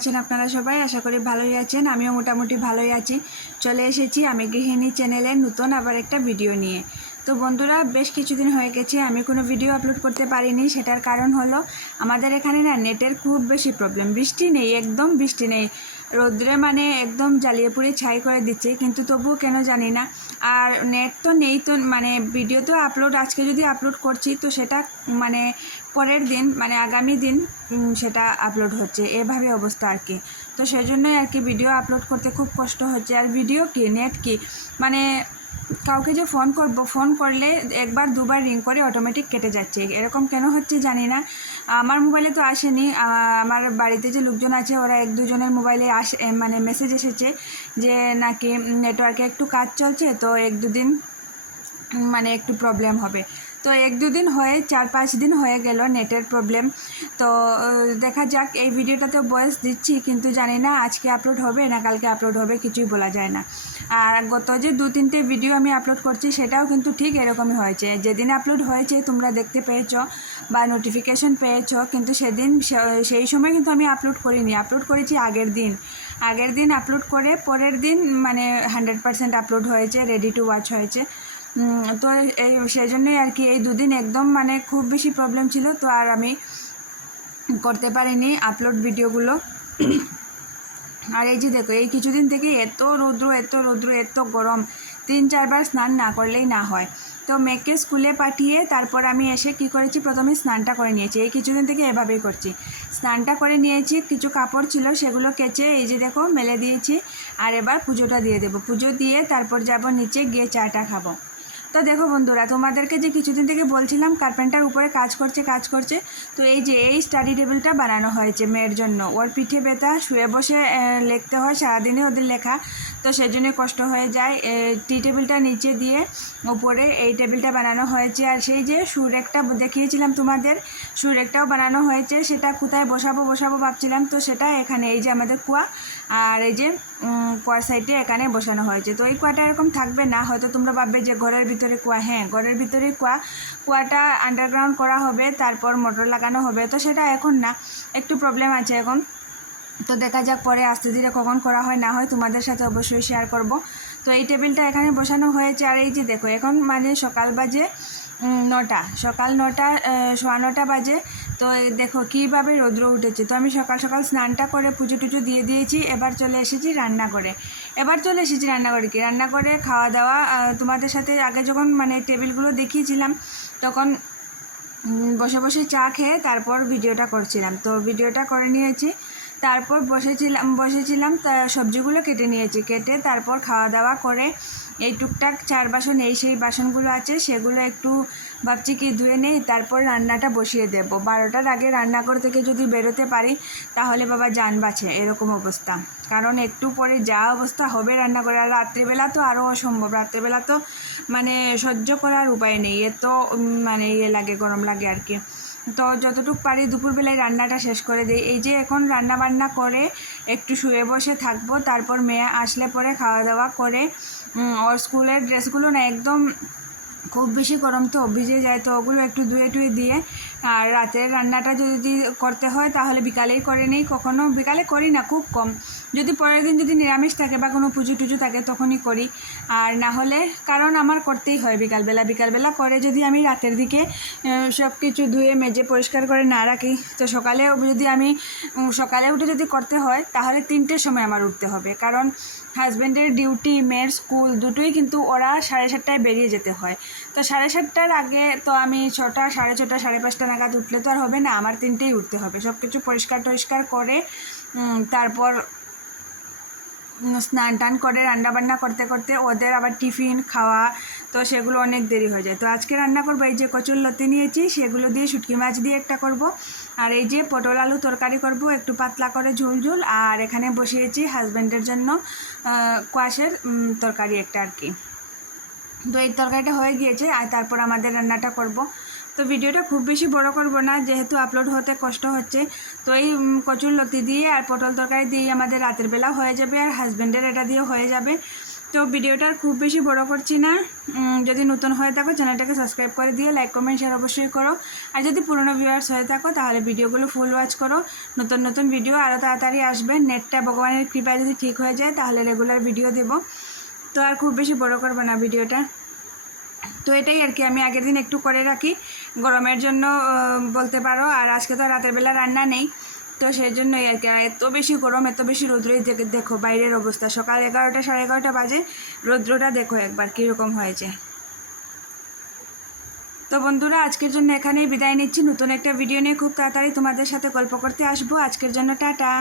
আছেন আপনারা সবাই? আশা করি ভালোই আছেন। আমিও মোটামুটি ভালোই আছি। চলে এসেছি আমি গৃহিণী চ্যানেলে নতুন আবার একটা ভিডিও নিয়ে। তো বন্ধুরা, বেশ কিছুদিন হয়ে গেছে আমি কোনো ভিডিও আপলোড করতে পারিনি। সেটার কারণ হলো আমাদের এখানে না নেটের খুব বেশি প্রবলেম। বৃষ্টি নেই, একদম বৃষ্টি নেই, রোদ্রে মানে একদম জ্বালিয়ে পুড়ে ছাই করে দিচ্ছে, কিন্তু তবুও কেন জানি না। আর নেট তো নেই, তো মানে ভিডিও তো আপলোড আজকে যদি আপলোড করছি তো সেটা মানে পরের দিন মানে আগামী দিন সেটা আপলোড হচ্ছে, এভাবে অবস্থা আর কি। তো সেই জন্যই আর কি ভিডিও আপলোড করতে খুব কষ্ট হচ্ছে। আর ভিডিও কি নেট কি মানে কাউকে যে ফোন করব, ফোন করলে একবার দুবার রিং করে অটোমেটিক কেটে যাচ্ছে, এরকম কেন হচ্ছে জানি না। আমার মোবাইলে তো আসেনি, আমার বাড়িতে যে লোকজন আছে ওরা এক দুজনের মোবাইলে আসে, মানে মেসেজ এসেছে যে নাকি নেটওয়ার্কে একটু কাজ চলছে, তো এক দুদিন মানে একটু প্রবলেম হবে। তো এক দুদিন হয়ে 4-5 দিন হয়ে গেল নেটের প্রবলেম। তো দেখা যাক, এই ভিডিওটাতে ভয়েস দিচ্ছি কিন্তু জানি না আজকে আপলোড হবে না কালকে আপলোড হবে, কিছুই বলা যায় না। আর গত যে 2-3টে ভিডিও আমি আপলোড করছি সেটাও কিন্তু ঠিক এরকমই হয়েছে। যেদিন আপলোড হয়েছে তোমরা দেখতে পেয়েছো বা নোটিফিকেশন পেয়েছো, কিন্তু সেদিন সেই সময় কিন্তু আমি আপলোড করিনি, আপলোড করেছি আগের দিন আপলোড করে পরের দিন মানে 100% আপলোড হয়েছে, রেডি টু ওয়াচ হয়েছে। তো এই সেই জন্যই আর কি এই দুদিন একদম মানে খুব বেশি প্রবলেম ছিল, তো আর আমি করতে পারিনি আপলোড ভিডিওগুলো। আর এই যে দেখো, এই কিছুদিন থেকে এত রৌদ্র এত গরম, 3-4 বার স্নান না করলেই না হয়। তো মেয়েকে স্কুলে পাঠিয়ে তারপর আমি এসে কি করেছি, প্রথমে স্নানটা করে নিয়েছি। এই কিছুদিন থেকে এভাবেই করছি, স্নানটা করে নিয়েছি, কিছু কাপড় ছিল সেগুলো কেচে এই যে দেখো মেলে দিয়েছি। আর এবার পুজোটা দিয়ে দেবো, পুজো দিয়ে তারপর যাব নিচে গিয়ে চাটা খাবো। তো দেখো বন্ধুরা, তোমাদেরকে যে কিছুদিন থেকে বলছিলাম কার্পেন্টার উপরে কাজ করছে, তো এই যে এই স্টাডি টেবিলটা বানানো হয়েছে মেয়ের জন্য। ওর পিঠে ব্যথা, শুয়ে বসে লিখতে হয়, সারাদিনে ওদের লেখা, তো সেজন্য কষ্ট হয়ে যায়। টি টেবিলটা নিচে দিয়ে উপরে এই টেবিলটা বানানো হয়েছে। আর সেই যে সুরেকটা দেখিয়েছিলাম তোমাদের, সুরেকটাও বানানো হয়েছে। সেটা কোথায় বসাবো ভাবছিলাম, তো সেটা এখানে এই যে আমাদের কুয়া, আর এই যে কুয়ার সাইডে এখানে বসানো হয়েছে। তো এই কুয়াটা এরকম থাকবে না, হয়তো তোমরা ভাববে যে ঘরের ভিতরে কুয়া। হ্যাঁ, ঘরের ভিতরে কুয়াটা আন্ডারগ্রাউন্ড করা হবে, তারপর মোটর লাগানো হবে, তো সেটা এখন না, একটু প্রবলেম আছে এখন। তো দেখা যাক পরে আস্তে ধীরে কখন করা হয় না হয় তোমাদের সাথে অবশ্যই শেয়ার করব। তো এই টেবিলটা এখানে বসানো হয়েছে। আর এই যে দেখো, এখন মানে সকাল বাজে 9টা, সকাল 9টা 9:15 বাজে। তো দেখো কীভাবে রৌদ্র উঠেছে। তো আমি সকাল সকাল স্নানটা করে পুজো টুজো দিয়ে দিয়েছি, এবার চলে এসেছি রান্না করে কি রান্না করে খাওয়া দাওয়া। তোমাদের সাথে আগে যখন মানে টেবিলগুলো দেখিয়েছিলাম তখন বসে বসে চা খেয়ে তারপর ভিডিওটা করছিলাম, তো ভিডিওটা করে নিয়েছি। তারপর বসেছিলাম তা সবজিগুলো কেটে নিয়েছি, কেটে তারপর খাওয়া দাওয়া করে এই টুকটাক 4 বাসন এই সেই বাসনগুলো আছে সেগুলো একটু ভাবছি কি ধুয়ে নেই, তারপর রান্নাটা বসিয়ে দেব। 12টার আগে রান্নাঘর থেকে যদি বেরোতে পারি তাহলে বাবা জান বাঁচে, এরকম অবস্থা। কারণ একটু পরে যা অবস্থা হবে রান্না করে, আর রাত্রেবেলা তো আরও অসম্ভব, রাত্রেবেলা তো মানে সহ্য করার উপায় নেই, এত মানে লাগে, গরম লাগে আর কি। তো যতটুকু পারি দুপুরবেলায় রান্নাটা শেষ করে দিই। এই যে এখন রান্না বান্না করে একটু শুয়ে বসে থাকবো, তারপর মেয়ে আসলে পরে খাওয়া দাওয়া করে ওর স্কুলের ড্রেসগুলো না একদম খুব বেশি গরম তো ভিজে যায়, তো ওগুলো একটু ধুয়ে টুয়ে দিয়ে আর রাতের রান্নাটা যদি করতে হয় তাহলে বিকালেই করে নিই। কখনও বিকালে করি না, খুব কম, যদি পরের দিন যদি নিরামিষ থাকে বা কোনো পুজো টুজো থাকে তখনই করি, আর না হলে কারণ আমার করতেই হয় বিকালবেলা করে যদি আমি রাতের দিকে সব কিছু ধুয়ে মেজে পরিষ্কার করে না রাখি, তো সকালে যদি আমি সকালে উঠে যদি করতে হয় তাহলে 3টের সময় আমার উঠতে হবে, কারণ হাজব্যান্ডের ডিউটি, মেয়ের স্কুল দুটোই কিন্তু ওরা 7:30টায় বেরিয়ে যেতে হয়। তো 7:30টার আগে তো আমি 6টা, 6:30, 5:30 নাগাদ উঠলে তো আর হবে না, আমার 3টেই উঠতে হবে। সব কিছু পরিষ্কার টরিষ্কার করে তারপর স্নান টান করে রান্নাবান্না করতে করতে ওদের আবার টিফিন খাওয়া, তো সেগুলো অনেক দেরি হয়ে যায়। তো আজকে রান্না করবো, এই যে কচুর লতি নিয়েছি সেগুলো দিয়ে শুটকি মাছ দিয়ে একটা করব, আর এই যে পটল আলু তরকারি করব একটু পাতলা করে ঝোল, আর এখানে বসিয়েছি হাজব্যান্ডের জন্য কোয়াশের তরকারি একটা আর কি। তো এই তরকারিটা হয়ে গিয়েছে, আর তারপর আমাদের রান্নাটা করব। তো ভিডিওটা খুব বেশি বড় করব না, যেহেতু আপলোড হতে কষ্ট হচ্ছে। তো এই কচুর লতি দিয়ে আর পটল তরকারি দিয়ে আমাদের রাতের বেলা হয়ে যাবে, আর হাজব্যান্ডের এটা দিয়েও হয়ে যাবে। তো ভিডিওটার খুব বেশি বড় করছি না। যদি নতুন হয়ে থাকো চ্যানেলটাকে সাবস্ক্রাইব করে দিয়ে লাইক কমেন্ট শেয়ার অবশ্যই করো। আর যদি পুরনো ভিউয়ার্স হয়ে থাকো তাহলে ভিডিওগুলো ফুল ওয়াচ করো। নতুন নতুন ভিডিও আরও তাড়াতাড়ি আসবে। নেটটা ভগবানের কৃপায় যদি ঠিক হয়ে যায় তাহলে রেগুলার ভিডিও দেব। তো আর খুব বেশি বড় করবো না ভিডিওটা। তো এটাই আর কি, আমি আগের দিন একটু করে রাখি গরমের জন্য বলতে পারো। আর আজকে তো রাতের বেলা রান্না নেই, তো সেই জন্যই আর কি। আর এত বেশি গরম, এত বেশি রৌদ্রই দেখো বাইরের অবস্থা। সকাল 11টা 11:30 বাজে, রৌদ্রটা দেখো একবার কীরকম হয়েছে। তো বন্ধুরা আজকের জন্য এখানেই বিদায় নিচ্ছি। নতুন একটা ভিডিও নিয়ে খুব তাড়াতাড়ি তোমাদের সাথে গল্প করতে আসবো। আজকের জন্য টাটা।